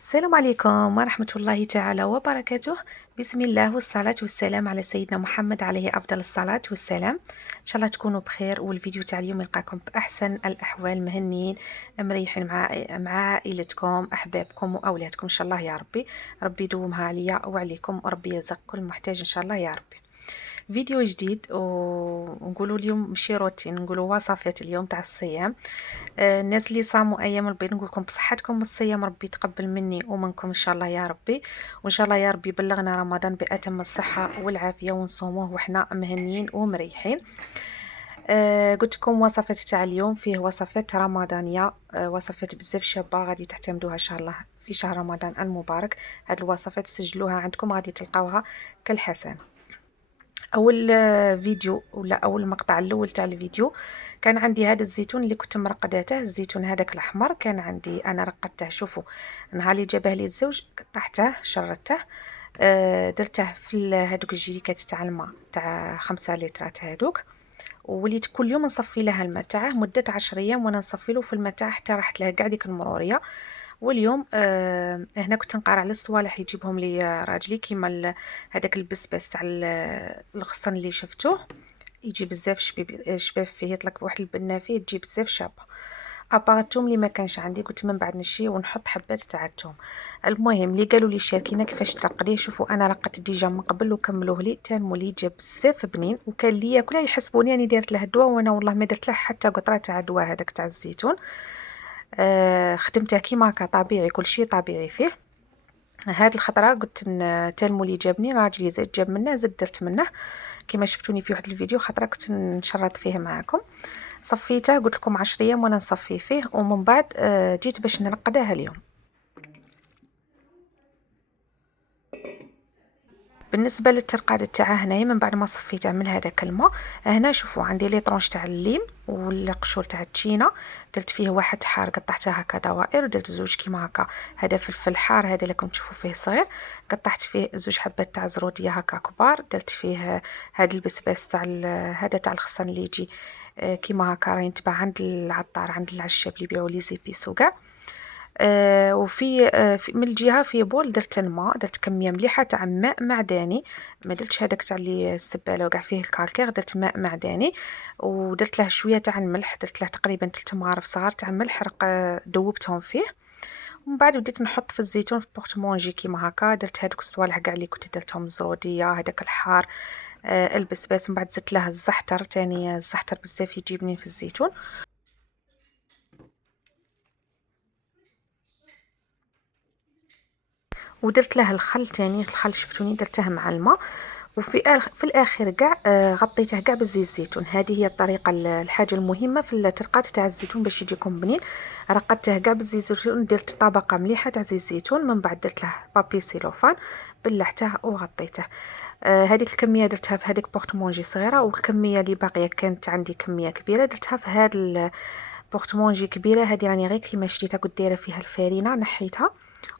السلام عليكم ورحمة الله تعالى وبركاته. بسم الله والصلاة والسلام على سيدنا محمد عليه أفضل الصلاة والسلام. إن شاء الله تكونوا بخير، والفيديو تاع اليوم يلقاكم بأحسن الأحوال، مهنيين مريحين مع عائلتكم أحبابكم وأولادكم إن شاء الله يا ربي. ربي يدومها عليا وعليكم، وربي يرزق كل محتاج إن شاء الله يا ربي. فيديو جديد ونقولوا اليوم ماشي روتين، نقولوا وصفات اليوم تاع الصيام. الناس اللي صاموا ايام البيض نقول لكم بصحتكم الصيام، ربي يتقبل مني ومنكم ان شاء الله يا ربي. وان شاء الله يا ربي يبلغنا رمضان بأتم الصحة والعافية ونصوموه وحنا مهنيين ومريحين. قلت لكم وصفات تاع اليوم فيه وصفات رمضانية، وصفات بزاف شابة غادي تعتمدوها ان شاء الله في شهر رمضان المبارك. هاد الوصفات سجلوها عندكم غادي تلقاوها كالحسن. اول فيديو ولا اول مقطع الاول تاع الفيديو كان عندي هذا الزيتون اللي كنت مرقداته، الزيتون هذاك الاحمر كان عندي انا رقدته. شوفوا نهار اللي جابه لي الزوج قطعته شرته، درته في هذوك الجيريكات تاع الماء تاع 5 لترات هذوك، وليت كل يوم نصفي لها الماء تاعه مده 10 ايام، وانا نصفي له في الماء تاعه حتى راحت له كاع ديك المروريه. واليوم هنا كنت نقرا على الصوالح يجيبهم لي راجلي، كيما هذاك البسباس تاع الغصن اللي شفتوه يجي بزاف شباب فيه، يطلق بواحد البنه فيه تجي بزاف شابه. ابار الثوم اللي ما كانش عندي قلت من بعد نشري ونحط حبات تاع الثوم. المهم اللي قالوا لي شاركينا كيفاش ترقديه. شوفوا انا رقدت ديجا من قبل وكملوه لي تانمو لي جاب بزاف بنين، وكان لي ياكله يحسبوني اني دارت له الدواء، وانا والله ما درت له حتى قطره تاع الدواء هذاك تاع الزيتون. خدمته كيما هكا طبيعي، كل شيء طبيعي فيه. هاد الخطره قلت تالمو لي جابني راجلي زاد جاب منه زاد درت منه كما شفتوني في واحد الفيديو خطره كنت نشرط فيه معكم. صفيته قلت لكم 10 ايام وانا نصفي فيه، ومن بعد جيت باش نرقدها اليوم. بالنسبه للترقاده تاعه هنايا من بعد ما صفيته من هذاك الماء، هنا شوفوا عندي لي طرونش تاع الليم والقشور تاع التشينا، درت فيه واحد حار قطعته هكا دوائر، ودرت زوج كيما هكا هذا فلفل حار هذا اللي تشوفوا فيه صغير، قطعت فيه زوج حبات تاع زروديه هكا كبار، درت فيه هذا البسباس تاع هذا تاع الخصن اللي يجي كيما هكا راه ينتباع عند العطار عند العشاب اللي يبيعوا لي زيبيس وكاع. وفي من الجهه في بول درت الماء، درت كميه مليحه تاع ماء معدني، ما درتش هذاك تاع اللي السباله وكاع فيه الكالكير، درت ماء معدني ودرت له شويه تاع الملح، درت له تقريبا 3 مغارف صغار تاع الملح دوبتهم فيه. ومن بعد بديت نحط في الزيتون في بورتمونجي كيما هكا، درت هذوك الصوالح كاع اللي كنت درتهم الزروديه هذاك الحار، البسباس، من بعد زدت له الزعتر تاني، الزعتر بزاف يجيبني في الزيتون. ودرت له الخل تاني، الخل شفتوني درته مع الماء. في الاخير كاع غطيته كاع بالزيت الزيتون. هذه هي الطريقه الحاجه المهمه في الترقات تاع الزيتون باش يجيكم بنين. رقدته كاع بالزيت الزيتون، درت طبقه مليحه تاع زيت الزيتون، من بعد درت له بابي سيلوفان بلعته وغطيته. هذيك الكميه درتها في هذيك بورتمونجي صغيره، والكميه اللي باقيه كانت عندي كميه كبيره درتها في هذا بورتمونجي كبيره. هذه راني غير كيما شريتها كنت دايره فيها الفارينه نحيتها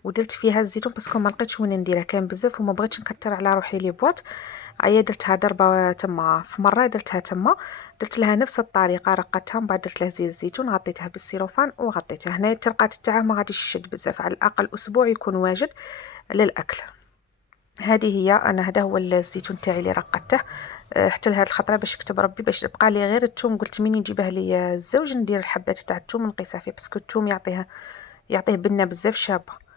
ودرت فيها الزيتون باسكو ما لقيتش وين نديرها، كان بزاف وما بغيتش نكثر على روحي لي بواط. عيا درتها ضربه تما في مره درتها تما، درت لها نفس الطريقه رقدتها، من بعد درت لها زيت الزيتون غطيتها بالسيلوفان وغطيتها. هنا الترقات تاعها ما غاديش يشد بزاف، على الاقل اسبوع يكون واجد للاكل. هذه هي انا هذا هو الزيتون تاعي اللي رقدته حتى لهاد الخطره باش كتب ربي باش بقى لي غير الثوم. قلت مين يجيبه لي الزوج ندير الحبات تاع الثوم نقيسها فيه باسكو الثوم يعطيه بنه بزاف شابه.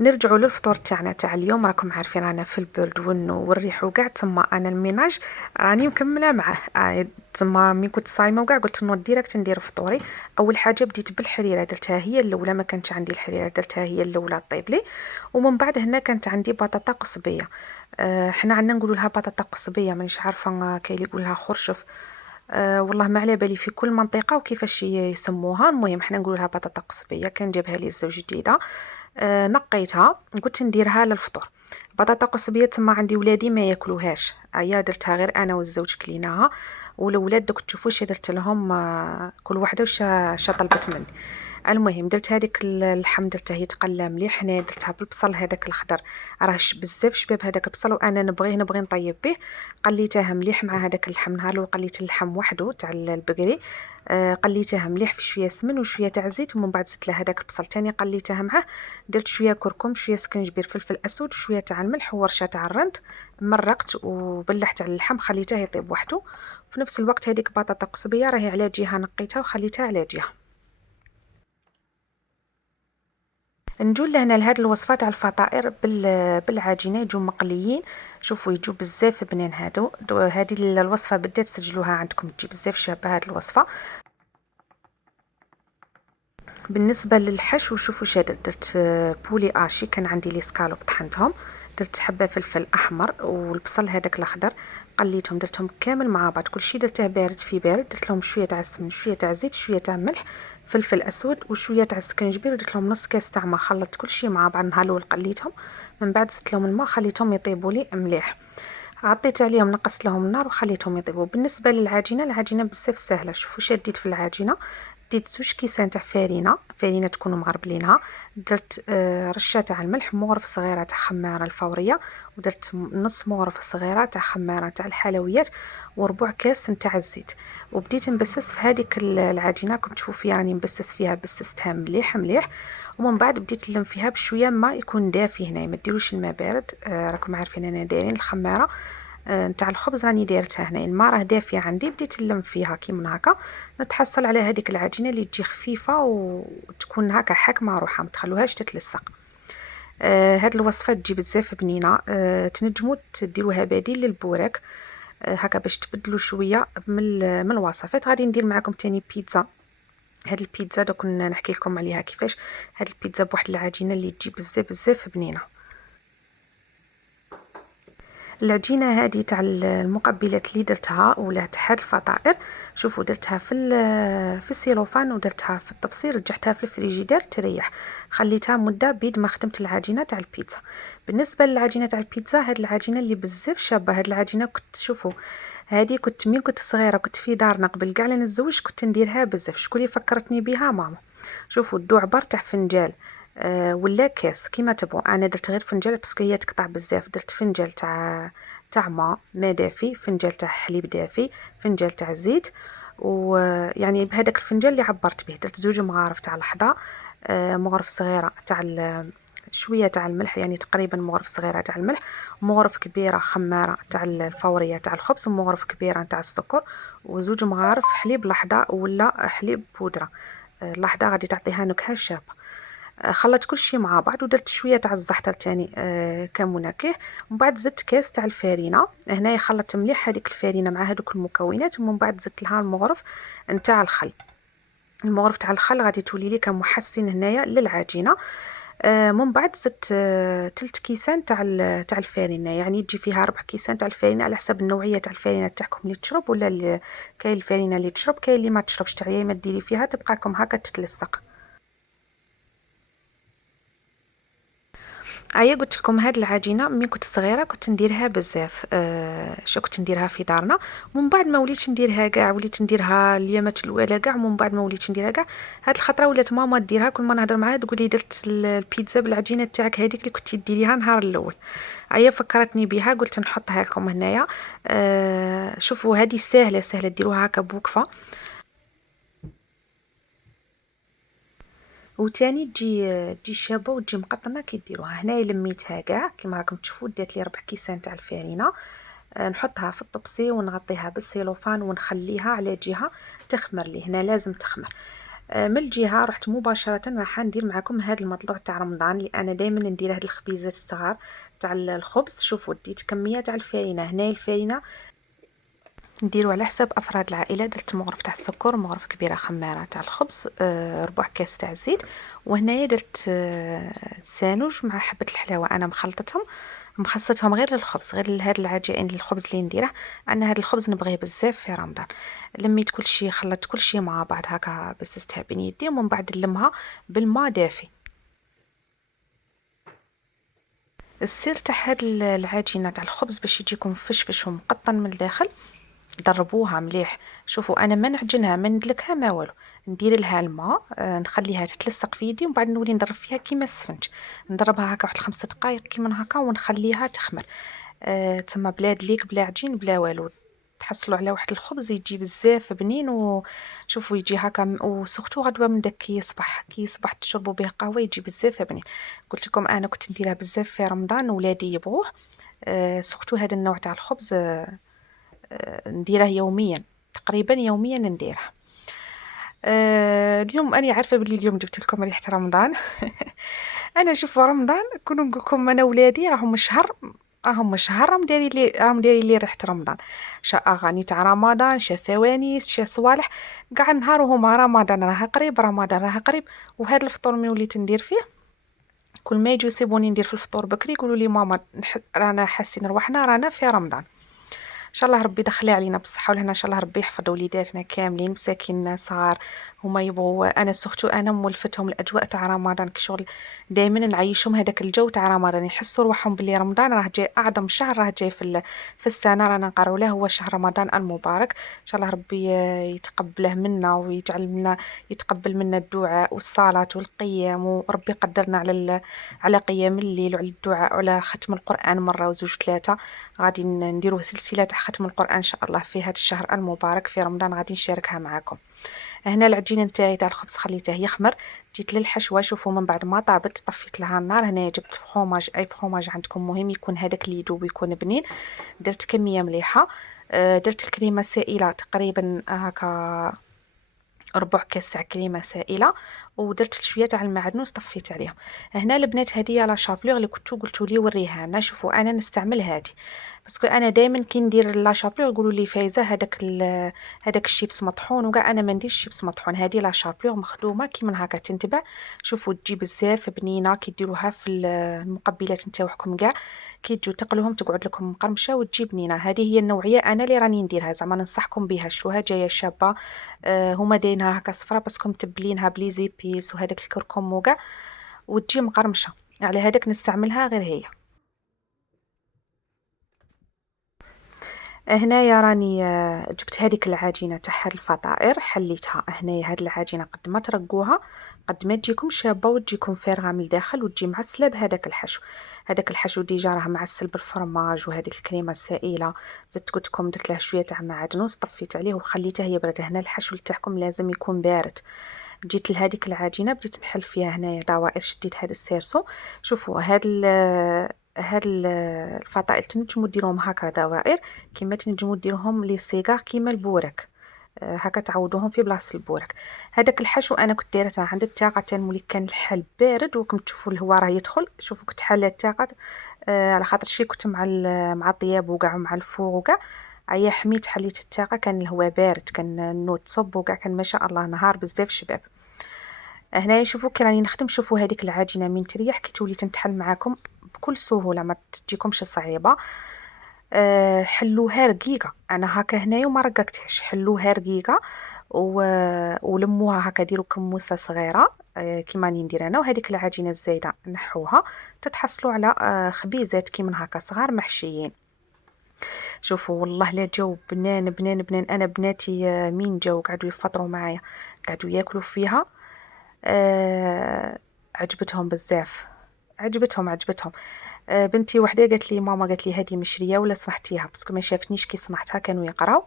نرجعوا للفطور تاعنا تاع اليوم. راكم عارفين رانا في البرد والريح وكاع، تما انا الميناج راني مكمله معاه. تما ملي كنت صايمه وكاع قلت نوض ديريكت ندير فطوري. اول حاجه بديت بالحريره، درتها هي الاولى، ما كانش عندي الحريره درتها هي الاولى طيب لي. ومن بعد هنا كانت عندي بطاطا قصبيه، حنا عندنا نقولوا لها بطاطا قصبيه، مانيش عارفه كاين اللي يقول لها خرشف. والله ما على بالي في كل منطقه وكيفاش يسموها. المهم حنا نقولوا لها بطاطا قصبيه. كان جابها لي الزوج جديده، نقيتها قلت نديرها للفطور. بطاطا قصبيه تما عندي ولادي ما ياكلوهاش، ايا درتها غير انا والزوج كليناها، والولاد دوك تشوفوا واش درت لهم، كل وحده واش طلبت مني. المهم درت هذيك اللحم درته يتقلى مليح، هنا درتها بالبصل هذاك الخضر، راه بزاف شباب هذاك البصل وانا نبغي نطيب به. قليته مليح مع هذاك اللحم، نهار الاول قليت اللحم وحده تاع البقري، قليته مليح في شويه سمن وشويه تاع زيت، ومن بعد زدت له هذاك البصل تاني قليته معاه، درت شويه كركم شويه سكنجبير فلفل اسود شويه تاع الملح ورشه تاع الرند، مرقت وبلحت على اللحم خليته يطيب وحده. في نفس الوقت هذيك بطاطا قصبيه راهي على جهه نقيتها وخليتها على جهه. نجو لهنا لهاد الوصفه تاع الفطائر بالعجينه يجوا مقليين، شوفوا يجوا بزاف بنين هادو. هذه الوصفه بدات تسجلوها عندكم تجي بزاف شابه هاد الوصفه. بالنسبه للحشو شوفوا شاد درت بولي اشي، كان عندي لي سكالوب طحنتهم، درت حبه فلفل احمر والبصل هذاك الاخضر قليتهم درتهم كامل مع بعض، كلشي درته بارد في بارد، درت لهم شويه تاع السمن شويه تاع زيت شويه تاع ملح فلفل اسود وشويه تاع السكنجبير، ودرت لهم نص كاس تاع ما، خلطت كلشي مع بعض. نهار الاول قليتهم، من بعد زدت لهم الماء خليتهم يطيبوا لي مليح، عطيت عليهم نقصت لهم النار وخليتهم يطيبوا. بالنسبه للعجينه، العجينه بزاف سهله، شوفوا شديت في العجينه، ديت 2 كيسان تاع فرينه تكونوا مغربلينها، درت رشه تاع الملح، مغرف صغيره تاع خماره الفوريه، ودرت نص مغرفه صغيره تاع خماره تاع الحلويات، وربع كاس نتاع الزيت، وبديت نبسس في هذيك العجينه. كنت تشوفي راني نبسس فيها، بسستها مليح مليح، ومن بعد بديت نلم فيها بشويه ماء يكون دافي، هنا ما ديروش الماء بارد، راكم عارفين انا دايرين الخماره نتاع الخبز راني دايرتها هنا، الماء راه دافيه عندي، بديت نلم فيها كيما هكا، نتحصل على هذيك العجينه اللي تجي خفيفه وتكون هكا حاكمه روحها، ما تخلوهاش تتلصق. هاد الوصفه تجي بزاف بنينه، تنجموا ديروها بديل للبوراك، هكا باش تبدلوا شويه من الوصفات. غادي ندير معكم تاني بيتزا. هاد البيتزا دوك نحكي لكم عليها كيفاش. هاد البيتزا بواحد العجينه اللي تجي بزاف بنينه. العجينه هذه تاع المقبلات اللي درتها ولا تاع هاد الفطائر، شوفوا درتها في السيلوفان ودرتها في الطبسير، رجعتها في الفريجيدير تريح، خليتها مده بيد ما خدمت العجينه تاع البيتزا. بالنسبه للعجينه تاع البيتزا، هاد العجينه اللي بزاف شابه، هاد العجينه كنت شوفوا هذه كنت مين كنت صغيره كنت في دارنا قبل كاع لا نتزوج كنت نديرها بزاف. شكون اللي فكرتني بها؟ ماما. شوفوا الدو عبر تاع فنجال ولا كاس كيما تبغوا، انا درت غير فنجال باسكو هي تقطع بزاف، درت فنجال تاع ماء دافي، فنجال تاع حليب دافي، فنجال تاع زيت، ويعني بهذاك الفنجال اللي عبرت به درت 2 مغارف تاع الحضا، مغرف صغيره تاع شويه تاع الملح، يعني تقريبا مغرف صغيره تاع الملح، مغرف كبيره خماره تاع الفوريه تاع الخبز، ومغرف كبيره تاع السكر، و2 مغارف حليب لحظه ولا حليب بودره. اللحظه غادي تعطيها نكهه شابه. خلطت كل شيء مع بعض ودرت شويه تاع الزعتر تاني كمنكه، ومن بعد زدت كاس تاع الفارينه. هنايا خلطت مليح هذيك الفارينه مع هذوك المكونات، ومن بعد زدت لها المغرف نتاع الخل. المغرف تاع الخل غادي تولي لي كمحسن هنايا للعجينه. من بعد زدت 3 كيسان تاع الفارينه، يعني تجي فيها 4 كيسان تاع الفارينه على حسب النوعيه تاع الفارينه تاعكم اللي تشرب، ولا كاين الفارينه اللي تشرب كاين اللي ما تشربش، تاع ما ديري فيها تبقاكم هكا تتلصق. قلت لكم هاد العجينه ملي كنت صغيره كنت نديرها بزاف، شو كنت نديرها في دارنا، ومن بعد ما وليتش نديرها كاع، وليت نديرها اليامات الاولى كاع، ومن بعد ما وليتش نديرها كاع. هاد الخطره ولات ماما ديرها، كل ما نهضر معاها تقول لي درت البيتزا بالعجينه تاعك هذيك اللي كنتي ديريها نهار الاول. فكرتني بها قلت نحطها لكم هنايا. شوفوا هذه سهله سهله ديروها هكا بوقفه، وتاني تجي شابه وتجي مقطنه كي ديروها. هنايا لميتها كاع كيما راكم تشوفوا، ديت لي 4 كيسان تاع الفارينه، نحطها في الطبسي ونغطيها بالسيلوفان ونخليها على جهه تخمر لي. هنا لازم تخمر. من الجهه رحت مباشره راح ندير معكم هذا المطلوع تاع رمضان اللي انا دائما ندير، هاد الخبيزات الصغار تاع الخبز. شوفوا ديت كميه تاع الفارينه، هنا الفارينه نديرو على حساب افراد العائله، درت مغرف تاع السكر، مغرف كبيره خماره تاع الخبز، ربع كاس تاع الزيت، وهنايا درت سانوج مع حبه الحلاوه انا مخصتهم غير للخبز، غير لهاد العجائن الخبز اللي نديره، انا هاد الخبز نبغيه بزاف في رمضان. لميت كل شيء، خلطت كل شيء مع بعض هكا بسستها بين يدي، ومن بعد نلمها بالماء دافي. السر تاع هاد العجينه تاع الخبز باش يجيكم فشفش ومقطن من الداخل، دربوها مليح. شوفوا انا ما نعجنها ما ندلكها ما والو، ندير لها الماء، نخليها تتلصق في يدي ومن بعد نولي نضرب فيها كيما السفنج. نضربها هكا واحد 5 دقائق كيما هكا ونخليها تخمر. تما بلا دليك بلا عجين بلا والو، تحصلوا على واحد الخبز يجي بزاف بنين. وشوفوا يجي هكا وسورتو غدوه من داك كي يصبح تشربوا به قهوه يجي بزاف بنين. قلت لكم انا كنت نديرها بزاف في رمضان، ولادي يبغوه. سورتو هذا النوع تاع الخبز نديره يوميا، تقريبا يوميا نديره. اليوم أنا عارفة بلي اليوم جبت لكم ريحة رمضان. أنا شوفوا رمضان كون نقول لكم أنا ولادي راهم شهر راهم دايرين لي ريحة رمضان. شا أغاني تاع رمضان، شا فوانيس، شا صوالح، قاع النهار وهما رمضان راه قريب، رمضان راه قريب. وهذا الفطور ملي وليت ندير فيه، كل ما يجوا يسيبوني ندير في الفطور بكري يقولوا لي ماما رانا حاسين روحنا رانا في رمضان. ان شاء الله ربي يدخلها علينا بالصحه والهنا، ان شاء الله ربي يحفظ وليداتنا كاملين مساكين صغار. هما يبغوا، انا سورتو انا مولفتهم الاجواء تاع رمضان كشغل، دائما نعيشهم هذاك الجو تاع رمضان، يحسوا روحهم بلي رمضان راه جاي، اعظم شهر راه جاي في السنه رانا نقروا له هو شهر رمضان المبارك. ان شاء الله ربي يتقبله منا ويجعل منا، يتقبل منا الدعاء والصلاه والقيام، وربي يقدرنا على قيام الليل وعلى الدعاء وعلى ختم القران مره وزوج ثلاثه. غادي نديروا سلسله تاع ختم القران ان شاء الله في هذا الشهر المبارك في رمضان، غادي نشاركها معكم. هنا العجينه نتاعي تاع الخبز خليته يخمر، جيت للحشوه. شوفوا من بعد ما طابت طفيت لها النار. هنا جبت فخوماج، اي فخوماج عندكم مهم يكون هذاك اللي يذوب يكون بنين. درت كميه مليحه. درت الكريمه سائله تقريبا هكا ربع كاس تاع كريمه سائله، ودرت شويه تاع المعدنوس وصفيت عليهم. هنا البنات هذه لا شابلور اللي قلتوا لي وريها لنا. شوفوا انا نستعمل هذه باسكو انا دائما كي ندير لا شابلور يقولوا لي فايزه هذاك الشيبس مطحون، وكاع انا ما نديرش شيبس مطحون. هذه لا شابلور مخدومه كيما هكا تنتبع. شوفوا تجي بزاف بنينه كي ديروها في المقبلات نتاعكم كاع، كي تجوا تقلوهم تقعد لكم مقرمشه وتجي بنينه. هذه هي النوعيه انا اللي راني نديرها، زعما ننصحكم بها. شوها جايه شابه. هما داينها هكا صفرا باسكو متبلينها بلي زيبيس وهذاك الكركم وكاع، وتجي مقرمشه. على هذاك نستعملها غير هي. هنايا راني جبت هذيك العجينه تاع الفطائر حليتها. هنايا هاد العجينه قد ما ترقوها قد ما تجيكم شابه وتجيكم فارغه من الداخل وتجي معسله بهذاك الحشو. هذاك الحشو ديجا راه معسل بالفرماج وهذيك الكريمه السائله. زدت قلت لكم درت له شويه تاع معدنوس طفيت عليه وخليته يبرد. هنا الحشو تاعكم لازم يكون بارد. جيت لهذيك العجينه بديت نحل فيها هنايا دوائر، شديت هذا السيرسو. شوفوا هاد الفطائر تنجموا ديروهم هكا دوائر، كيما تنجموا ديروهم لي سيغار كيما البورك. هكا تعوضوهم في بلاصه البورك. هذاك الحشو انا كنت دايرته عند التاقه تاع مولي كان الحل بارد وكم تشوفوا الهواء راه يدخل. شوفوا كنت حاله التاقه على خاطر شي كنت مع الطياب وكاع مع الفوغ وكاع. عيا حميت حليت التاقه كان الهواء بارد، كان النور تصب وكاع، كان ما شاء الله نهار بزاف شباب. هنايا شوفوا كي راني نخدم، شوفوا هذيك العجينه من تريح كي تولي تنتحل معاكم بكل سهوله ما تجيكمش صعيبه. حلوها رقيقه. انا هكا هنايا وما رققتهاش، حلوها رقيقه ولموها هكا ديروا كموسه صغيره كيما راني ندير انا. وهذيك العجينه الزايده نحوها تتحصلوا على خبيزات كيما هكا صغار محشيين. شوفوا والله لا جاو بنان بنان بنان. انا بناتي مين جاو قعدوا يفطروا معايا قعدوا ياكلوا فيها. عجبتهم بزاف، عجبتهم. بنتي وحده قالت لي ماما، قالت لي هذه مشريه ولا صنعتيها؟ باسكو ما شافنيش كي صنعتها كانوا يقراو.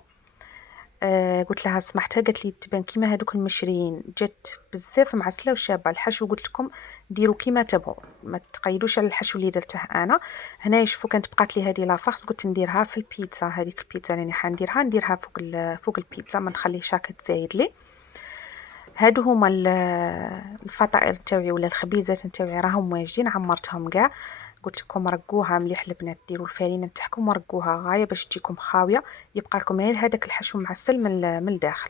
قلت لها صنعتها، قالت لي تبان كيما هذوك المشريين، جات بزاف معسله وشابه. الحشو قلت لكم ديروا كيما تبغوا، ما تقيدوش على الحشو اللي درته انا. هنا شوفوا كانت بقات لي هذه لافارس قلت نديرها في البيتزا. هذيك البيتزا اللي نديرها فوق البيتزا، ما نخليش هكا تزايد لي. هادو هما الفطائر تاوعي ولا الخبيزات نتاوعي راهم واجدين، عمرتهم كاع. قلت لكم رقوها مليح البنات، ديروا الفرينه نتاعكم ورقوها غايه باش تجيكم خاويه، يبقى لكم غير هذاك الحشو معسل من الداخل.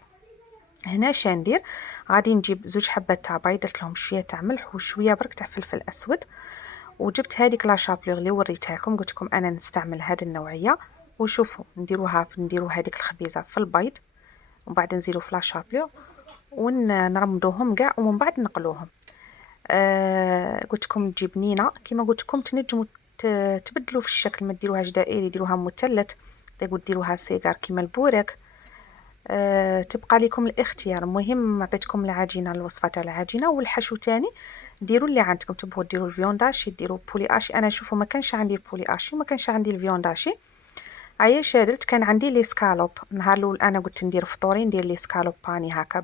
هنا شندير غادي نجيب 2 حبات تاع بيض، درت لهم شويه تاع ملح وشويه برك تاع فلفل اسود. وجبت هذيك لا شابلور اللي وريتها لكم، قلت لكم انا نستعمل هذه النوعيه. وشوفوا نديروا هذيك الخبيزه في البيض ومن بعد نزيدوا في لا شابلور ونرمدوهم كاع ومن بعد نقلوهم. قلت لكم تجي بنينه كيما قلت لكم. تنجموا تبدلوا في الشكل، ما ديروهاش دائري، ديروها مثلث. تقدروا ديروها سيجار كيما البورك. تبقى لكم الاختيار. المهم عطيتكم العجينه، الوصفه تاع العجينه والحشو تاني ديروا اللي عندكم. تبغوا ديروا الفيونداشي ديروا بولي اشي. انا شوفوا ما كانش عندي البولي اشي، ما كانش عندي الفيونداشي. عيا شادلت كان عندي لي سكالوب. نهار الاول انا قلت ندير فطوري، ندير لي سكالوب باني هكا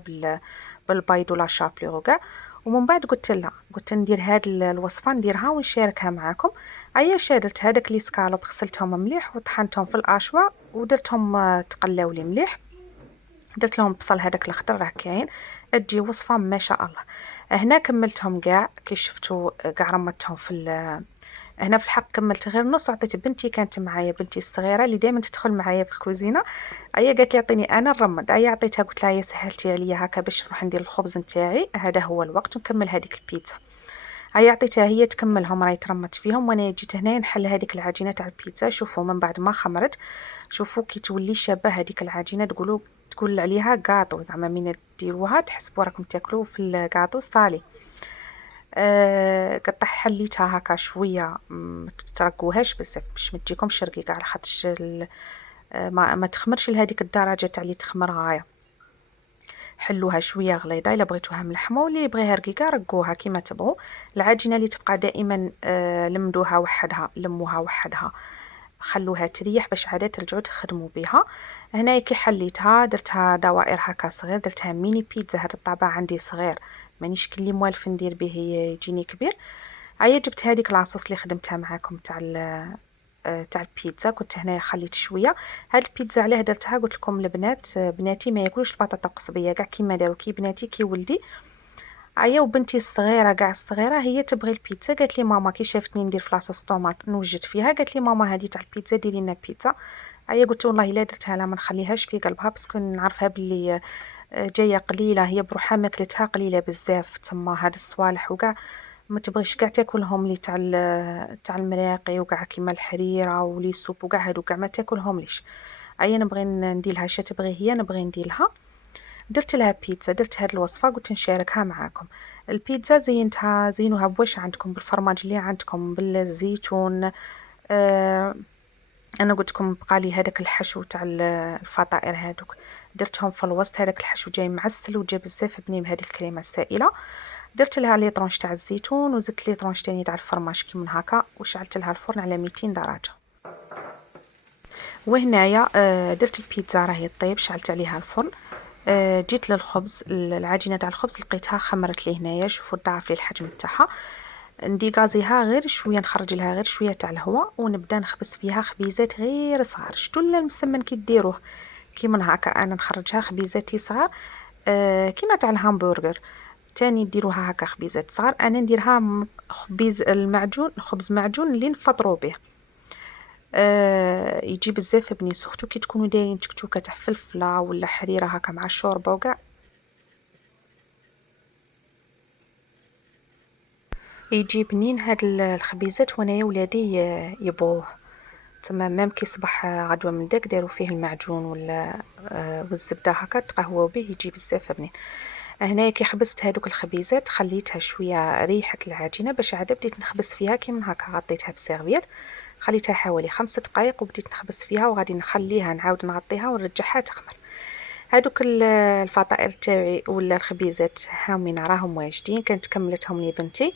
بالبيض ولا شابلي وكاع. ومن بعد قلت لا، قلت ندير هاد الوصفه نديرها ونشاركها معاكم. عيا شادلت هذاك لي سكالوب غسلتهم مليح وطحنتهم في الاشوا ودرتهم تقلاو لي مليح. درت لهم بصل هذاك الاخضر راه كاين. تجي وصفه ما شاء الله. هنا كملتهم كاع كي شفتوا كاع رمتهم هنا في الحق كملت غير نص. عطيت بنتي كانت معايا، بنتي الصغيره اللي دائما تدخل معايا في الكوزينه. هي قالت لي عطيني انا نرمد. هي عطيتها قلت لها يا سهلتي عليا هكا باش نروح ندير الخبز نتاعي، هذا هو الوقت ونكمل هذيك البيتزا. هي عطيتها هي تكملهم، راهي ترمت فيهم وانا جيت هنا نحل هذيك العجينه تاع البيتزا. شوفوا من بعد ما خمرت، شوفوا كي تولي شابه هذيك العجينه، تقول عليها كاطو، زعما من ديروها تحسبوا راكم تاكلوا في الكاطو صالي. قطع حليتها هكا شويه، ما تتركوهاش بزاف باش ما تجيكمش رقيقه، على خاطرش ما تخمرش لهذيك الدرجه تاع اللي تخمر غايه. حلوها شويه غليظه الا بغيتوها ملحمه، واللي يبغيها رقيقه رقوها كيما تبغوا. العجينه اللي تبقى دائما لمدوها وحدها، لموها وحدها، خلوها تريح باش عاد ترجعوا تخدموا بها. هنايا كي حليتها درتها دوائر هكا صغير، درتها ميني بيتزا. هذا الطابع عندي صغير مانيش كلي موالف ندير به يجيني كبير. عيا جبت هذيك لاصوص اللي خدمتها معاكم تاع البيتزا. كنت هنا خليت شويه. هاد البيتزا علاه درتها قلت لكم البنات، بناتي ما ياكلوش البطاطا القصبيه كاع كيما داروا كي بناتي كي ولدي. عيا وبنتي الصغيره كاع الصغيره هي تبغي البيتزا. قالت لي ماما كي شافتني ندير في لاصوص طوماط نوجد فيها، قالت لي ماما هذه تاع البيتزا ديري لنا بيتزا. عيا قلت والله الا درتها لا ما نخليهاش في قلبها، باسكو نعرفها باللي جايه قليله، هي بروحها ماكلتها قليله بزاف تما. هاد الصوالح وكاع ما تبغيش كاع تاكلهم لي تاع المراقي وكاع كيما الحريره ولي سوب وكاع هادو كاع ما تاكلهم ليش. عيا نبغي نديرلها شا تبغي هي، نبغي نديرلها. درت لها بيتزا، درت هاد الوصفه قلت نشاركها معاكم. البيتزا زينتها زينوها بواش عندكم، بالفرماج اللي عندكم، بالزيتون. انا قلت لكم بقى لي هذاك الحشو تاع الفطائر هذوك، درتهم في الوسط. هذاك الحشو جاي معسل وجا بزاف بنين بهذه الكريمه السائله. درت لها لي طرونش تاع الزيتون وزدت لي طرونش تاني تاع الفرماج كيما هكا، وشعلت لها الفرن على 200 درجه. وهنايا درت البيتزا راهي طيب، شعلت عليها الفرن. جيت للخبز، العجينه تاع الخبز لقيتها خمرت لي هنايا. شوفوا ضاعف لي الحجم تاعها. نديغازيها غير شويه، نخرج لها غير شويه تاع الهواء ونبدا نخبز فيها خبيزات غير صغار. شتو المسمن كي ديروه كيما هكا، انا نخرجها خبيزات صغار كيما تاع الهامبرغر. تاني ديروها هكا خبيزات صغار. انا نديرها خبيز المعجون، خبز معجون اللي نفطروا به. يجي بزاف بنين، سورتو كي تكونوا دايرين تكتوكه تاع فلفله ولا حريره هكا مع الشوربه وكاع، يجي بنين هاد الخبيزات. وانا يا ولادي يبغوه. تما ميم كي صبح غدوه من داك داروا فيه المعجون ولا والزبده هكا تقهووا به، يجي بزاف بنين. هنايا كي خبزت هادوك الخبيزات خليتها شويه ريحه العجينه باش عاد بديت نخبز فيها كيما هكا. غطيتها بسيرفيت، خليتها حوالي 5 دقائق وبديت نخبز فيها، وغادي نخليها نعاود نغطيها ونرجعها تخمر. هادوك الفطائر تاعي ولا الخبيزات هامين راهم واجدين، كانت كملتهم لي بنتي.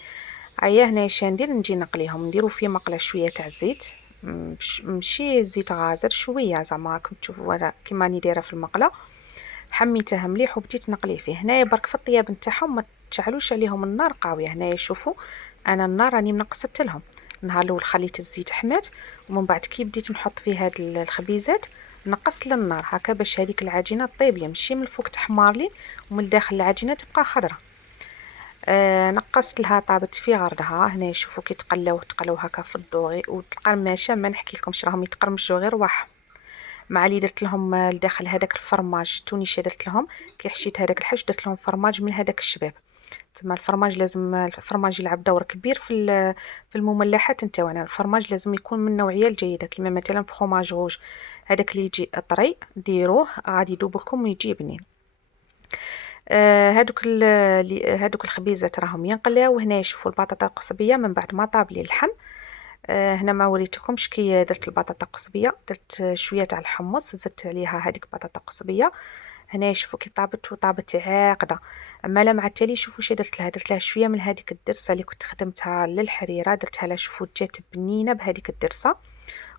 عيا هنا اش ندير، نجي نقليهم. نديرو في مقله شويه تاع زيت، ماشي زيت غازر، شويه زعما راكم تشوفوا انا كيما راني دايره في المقله. حميتها مليح وبديت نقلي فيه. هنايا برك في الطياب نتاعهم ما تشعلوش عليهم النار قاويه. هنايا شوفوا انا النار راني منقصت لهم. النهار الاول خليت الزيت حمات، ومن بعد كي بديت نحط فيه هاد الخبيزات نقصت للنار هكا باش هذيك العجينه طيب لي، ماشي من الفوق تحمار لي ومن الداخل العجينه تبقى خضره. نقصت لها، طابت في غردها. هنا شوفوا كي تقلاو هكا في الدوغي، والقرماشه ما نحكي لكمش راهم يتقرمشوا غير واحد. مع اللي درت لهم لداخل هذاك الفرماج التونيشه، درت لهم كي حشيت هذاك الحش درت لهم فرماج من هذاك الشباب. تما الفرماج لازم الفرماج يلعب دور كبير في المملحات نتاعنا. الفرماج لازم يكون من النوعيه الجيده، كما مثلا فخوماج روج هذاك اللي يجي طري ديروه غادي يذوب لكم ويجي بنين. هادوك الخبيزات راهم ينقلاو. وهنا شوفوا البطاطا القصبيه من بعد ما طاب لي اللحم هنا ما وريتكمش كي درت البطاطا قصبيه، درت شويه تاع الحمص، زدت عليها هذيك بطاطا قصبيه. هنا شوفوا كي طابت وطابت عاقده. اما لا مع التالي شوفوا شي درت لها شويه من هذيك الدرسه اللي كنت خدمتها للحريره، درتها لها شوفوا جات بنينه بهذيك الدرسه.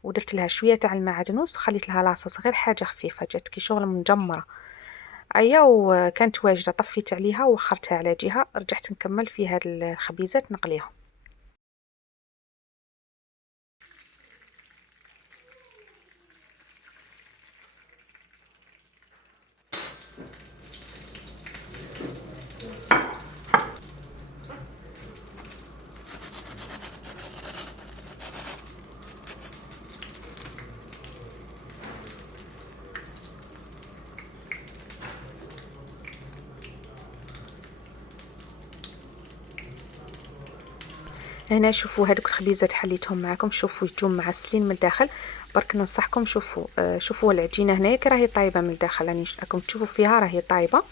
ودرت لها شويه تاع المعدنوس وخليت لها لاصوص غير حاجه خفيفه، جات كي شغل مجمره. ايا وكانت واجده، طفيت عليها وخرتها على جهه، رجعت نكمل في هاد الخبيزات نقليهم. هنا شوفوا هذوك الخبيزات حليتهم معكم، شوفوا يجوا معسلين من الداخل. برك ننصحكم شوفوا شوفوا العجينه هنايا كي راهي طايبه من الداخل، راني راكم تشوفوا فيها راهي طايبه.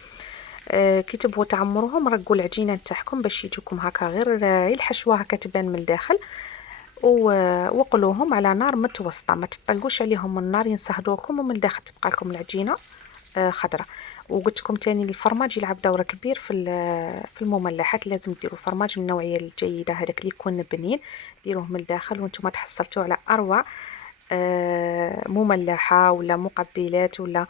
كي تبغوا تعمروهم رقوا العجينه نتاعكم باش يجوكم هكا غير الحشوه هكا تبان من الداخل. وقلوهم على نار متوسطه، ما تطلقوش عليهم النار ينصهدوكم، ومن الداخل تبقى لكم العجينه خضره. وقلت لكم تاني الفرماج يلعب دور كبير في المملحات، لازم ديروا فرماج من النوعيه الجيده، هذاك اللي يكون بنين ديروه من الداخل وانتم تحصلتوا على اروع مملحه ولا مقبلات ولا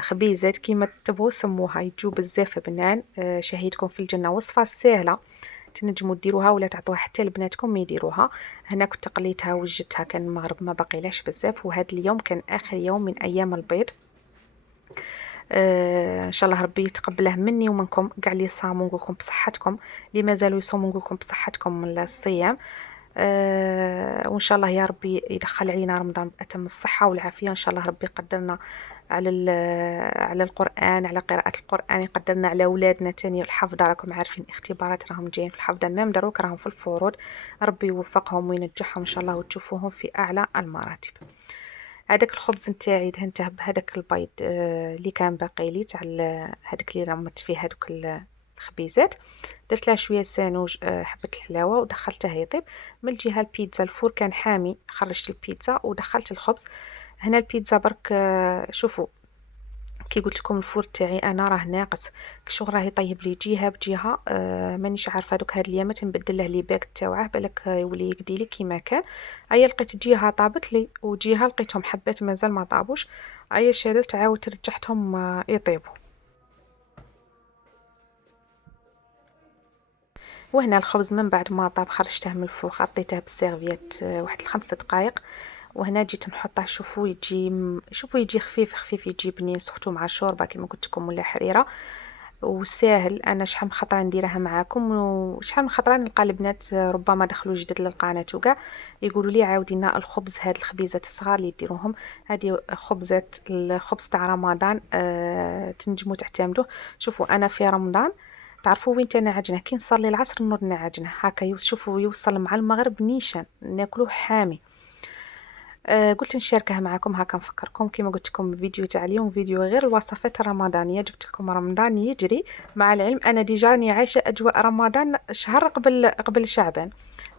خبيزات كيما تبغوا سموها، يجوا بزاف بنان. شهيدكم في الجنه وصفه سهله تنجموا ديروها ولا تعطوها حتى لبناتكم يديروها. هنا كنت قليتها وجدتها، كان المغرب ما بقيلاش بزاف، وهذا اليوم كان اخر يوم من ايام البيض. ان شاء الله ربي يتقبله مني ومنكم كاع اللي صاموا، نقولكم بصحتكم، اللي مازالوا يصوموا نقولكم بصحتكم من الصيام. وان شاء الله يا ربي يدخل علينا رمضان بأتم الصحه والعافيه. ان شاء الله ربي يقدرنا على القران، على قراءه القران، يقدرنا على اولادنا تاني الحفظه. راكم عارفين اختبارات راهم جايين في الحفظه، ميم دروك راهم في الفروض. ربي يوفقهم وينجحهم ان شاء الله وتشوفوهم في اعلى المراتب. هذاك الخبز نتاعي دهنته بهذاك البيض اللي كان باقي لي تاع هذاك اللي رمت فيه هذوك الخبيزات. درت لها شويه سانوج حبه الحلاوه ودخلته يطيب. من الجهه البيتزا الفور كان حامي، خرجت البيتزا ودخلت الخبز. هنا البيتزا برك شوفوا كي قلت لكم الفور تاعي انا راه ناقص، شغل راهي طيب لي جهه بجهه. مانيش عارفه دوك هاد الايامات نبدل له لي باك تاوعه بالك يولي يقدي لي كيما كان. ايا لقيت جهه طابت لي وجهه لقيتهم حبات مازال ما طابوش. ايا شريت عاودت رجعتهم يطيبوا. وهنا الخبز من بعد ما طاب خرجته من الفوق، غطيته بالسيرفيات واحد 5 دقائق. وهنا جيت نحطه، شوفوا يجي خفيف خفيف، يجي بنين، سختو مع شوربه كما قلت لكم ولا حريره وساهل. انا شحال من خطره نديرها معاكم، وشحال من خطره نلقى البنات ربما دخلوا جدد للقناه وكاع يقولوا لي عاودي لنا الخبز، هاد الخبيزات الصغار اللي يديروهم، هذه خبزات الخبز تاع رمضان تنجموا تعتمدوه. شوفوا انا في رمضان تعرفوا وين تنعجنه، كي نصلي العصر نوض نعجنه هكا، شوفوا يوصل مع المغرب نيشان ناكلوه حامي. قلت نشاركها معكم هكا، نفكركم كما قلت لكم الفيديو تاع اليوم فيديو غير الوصفات الرمضانيه، جبت لكم رمضان يجري. مع العلم انا ديجا راني عايشه اجواء رمضان شهر قبل شعبان،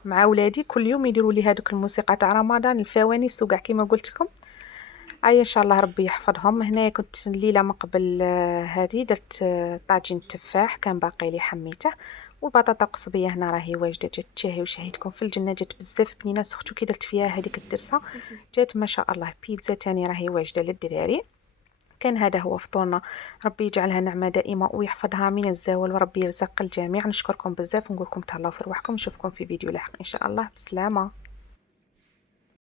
مع ولادي كل يوم يديروا لي هذوك الموسيقى تاع رمضان، الفوانيس وكاع كما قلت لكم. اي ان شاء الله ربي يحفظهم. هنا كنت الليله من قبل هذه درت طاجين التفاح كان باقي لي حميته. والبطاطا قصبيه هنا راهي واجده، جات تشهي وشهيتكم في الجنه، جات بزاف بنينه، سختو كي درت فيها هذيك الدرسه جات ما شاء الله. بيتزا تاني راهي واجده للدراري. كان هذا هو فطورنا، ربي يجعلها نعمه دائمه ويحفظها من الزوال، وربي يرزق الجميع. نشكركم بزاف ونقولكم تهلاو في رواحكم، نشوفكم في فيديو لاحق ان شاء الله. بسلامه.